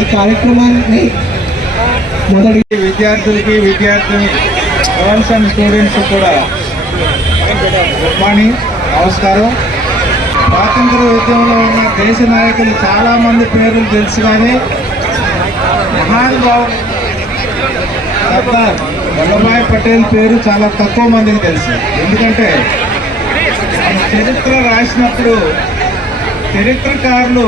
ఈ కార్యక్రమాన్ని మొదటి విద్యార్థులకి గర్ల్స్ అండ్ స్టూడెంట్స్ కూడా గుడ్ మార్నింగ్, నమస్కారం. స్వాతంత్ర ఉద్యమంలో ఉన్న దేశ నాయకులు చాలామంది పేర్లు తెలుసు, కానీ మహానుభావుడు సర్దార్ వల్లభాయ్ పటేల్ పేరు చాలా తక్కువ మందికి తెలుసు. ఎందుకంటే చరిత్ర రాసినప్పుడు చరిత్రకారులు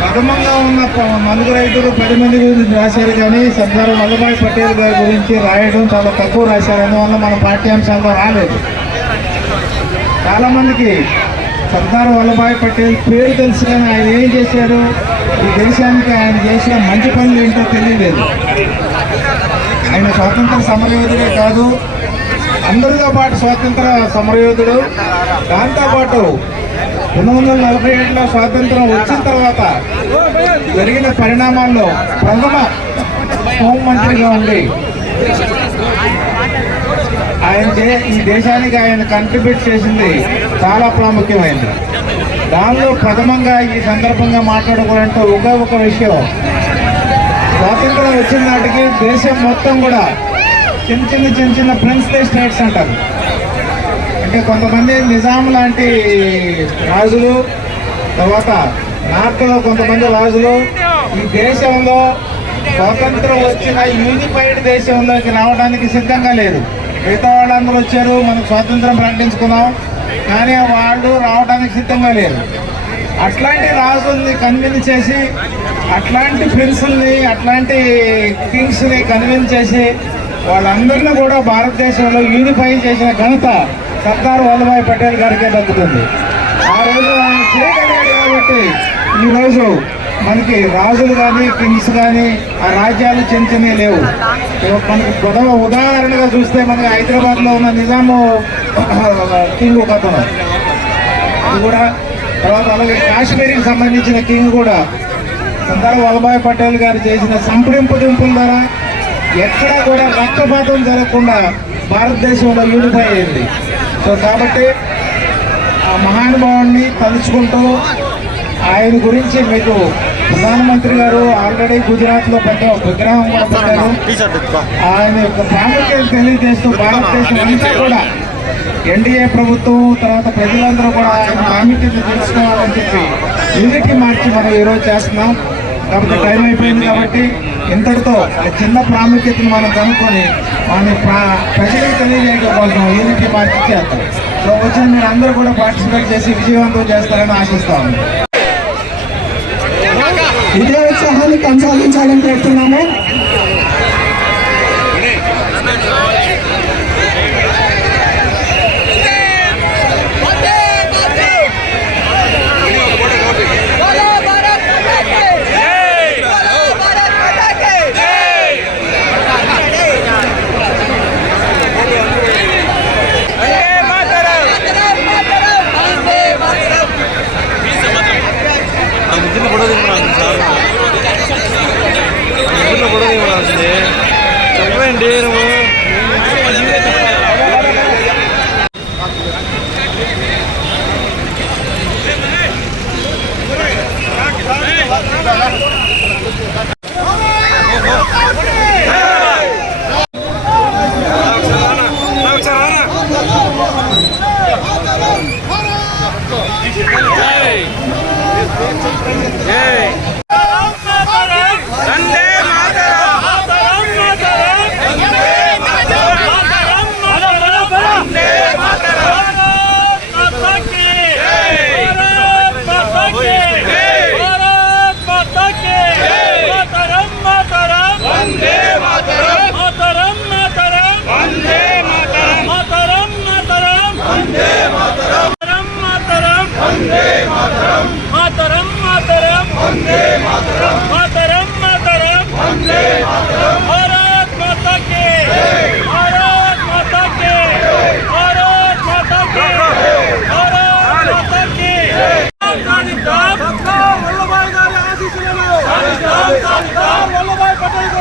ప్రథమంగా ఉన్న 4-5-10 మంది గురించి రాశారు, కానీ సర్దార్ వల్లభాయ్ పటేల్ గారి గురించి రాయడం చాలా తక్కువ రాశారు. అందువల్ల మన పాఠ్యాంశాల్లో రాలేదు. చాలామందికి సర్దార్ వల్లభాయ్ పటేల్ పేరు తెలుసు, కానీ ఆయన ఏం చేశారు, ఈ దేశానికి ఆయన చేసిన మంచి పనులు ఏంటో తెలియలేదు. ఆయన స్వాతంత్ర సమరయోధుడే కాదు, అందరితో పాటు స్వాతంత్ర సమరయోధుడు. దాంతోపాటు 1947లో స్వాతంత్రం వచ్చిన తర్వాత జరిగిన పరిణామాల్లో ప్రథమ హోంమంత్రిగా ఉండి ఈ దేశానికి ఆయన కంట్రిబ్యూట్ చేసింది చాలా ప్రాముఖ్యమైనది. దానిలో ప్రథమంగా ఈ సందర్భంగా మాట్లాడుకోవాలంటే ఒక విషయం, స్వాతంత్రం వచ్చిన నాటికి దేశం మొత్తం కూడా చిన్న ప్రిన్స్లీ స్టేట్స్ అంటారు. అంటే కొంతమంది నిజాం లాంటి రాజులు, తర్వాత నార్త్లో కొంతమంది రాజులు ఈ దేశంలో స్వాతంత్రం వచ్చిన యూనిఫైడ్ దేశంలోకి రావడానికి సిద్ధంగా లేదు. మిగతా వాళ్ళందరూ వచ్చారు, మనం స్వాతంత్రం ప్రకటించుకున్నాం, కానీ వాళ్ళు రావడానికి సిద్ధంగా లేరు. అట్లాంటి రాజుల్ని కన్విన్స్ చేసి, అట్లాంటి ప్రిన్సుల్ని, అట్లాంటి కింగ్స్ని కన్విన్స్ చేసి వాళ్ళందరినీ కూడా భారతదేశంలో యూనిఫై చేసిన ఘనత సర్దార్ వల్లభాయ్ పటేల్ గారికే దక్కుతుంది. ఆ రోజు ఆయన చేయగలిగాడు కాబట్టి ఈరోజు మనకి రాజులు కానీ కింగ్స్ కానీ ఆ రాజ్యాలు చిన్ననే లేవు. మనకి ఉదాహరణగా చూస్తే మనకి హైదరాబాద్లో ఉన్న నిజాము కింగ్ ఒక అతను, అది కూడా. తర్వాత అలాగే కాశ్మీర్కి సంబంధించిన కింగ్ కూడా సర్దార్ వల్లభాయ్ పటేల్ గారు చేసిన సంప్రదింపుల ద్వారా ఎక్కడా కూడా రక్తపాతం జరగకుండా భారతదేశంలో యూనిఫై అయింది. సో కాబట్టి ఆ మహానుభావుడిని తలుచుకుంటూ ఆయన గురించి మీకు ప్రధానమంత్రి గారు ఆల్రెడీ గుజరాత్లో పెద్ద విగ్రహం కూడా పెట్టారు. ఆయన యొక్క ప్రాముఖ్యత తెలియజేస్తూ భారతదేశం అంతా కూడా ఎన్డీఏ ప్రభుత్వం, తర్వాత ప్రజలందరూ కూడా ఆయన ప్రాముఖ్యత తెలుసుకోవాలని చెప్పి యూనిటీ మార్చి మనం ఈరోజు చేస్తున్నాం. కాబట్టి టైం అయిపోయింది కాబట్టి ఇంతటితో ఆ చిన్న ప్రాముఖ్యతను మనం కనుక్కొని మన ప్రజలకు తెలియజేయడం కోసం యూనిటీ మార్చి చేస్తాం. సో వచ్చిన మీరు అందరూ కూడా పార్టిసిపేట్ చేసి విజయవంతం చేస్తారని ఆశిస్తాము. ఇదే ఉత్సాహాన్ని కొనసాగించాలని కోరుతున్నాము. చెప్పండి వల్లభాయ్ పటేల్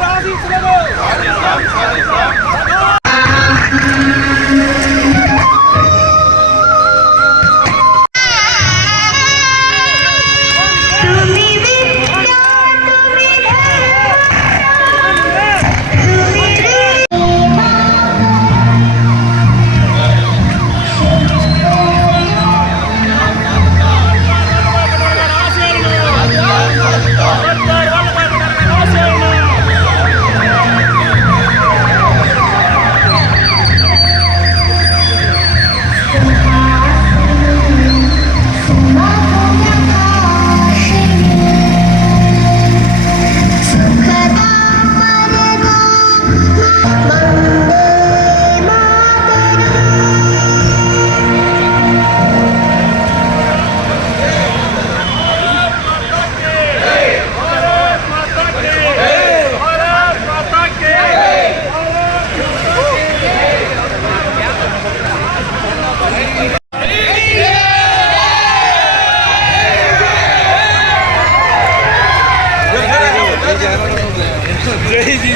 జై జీ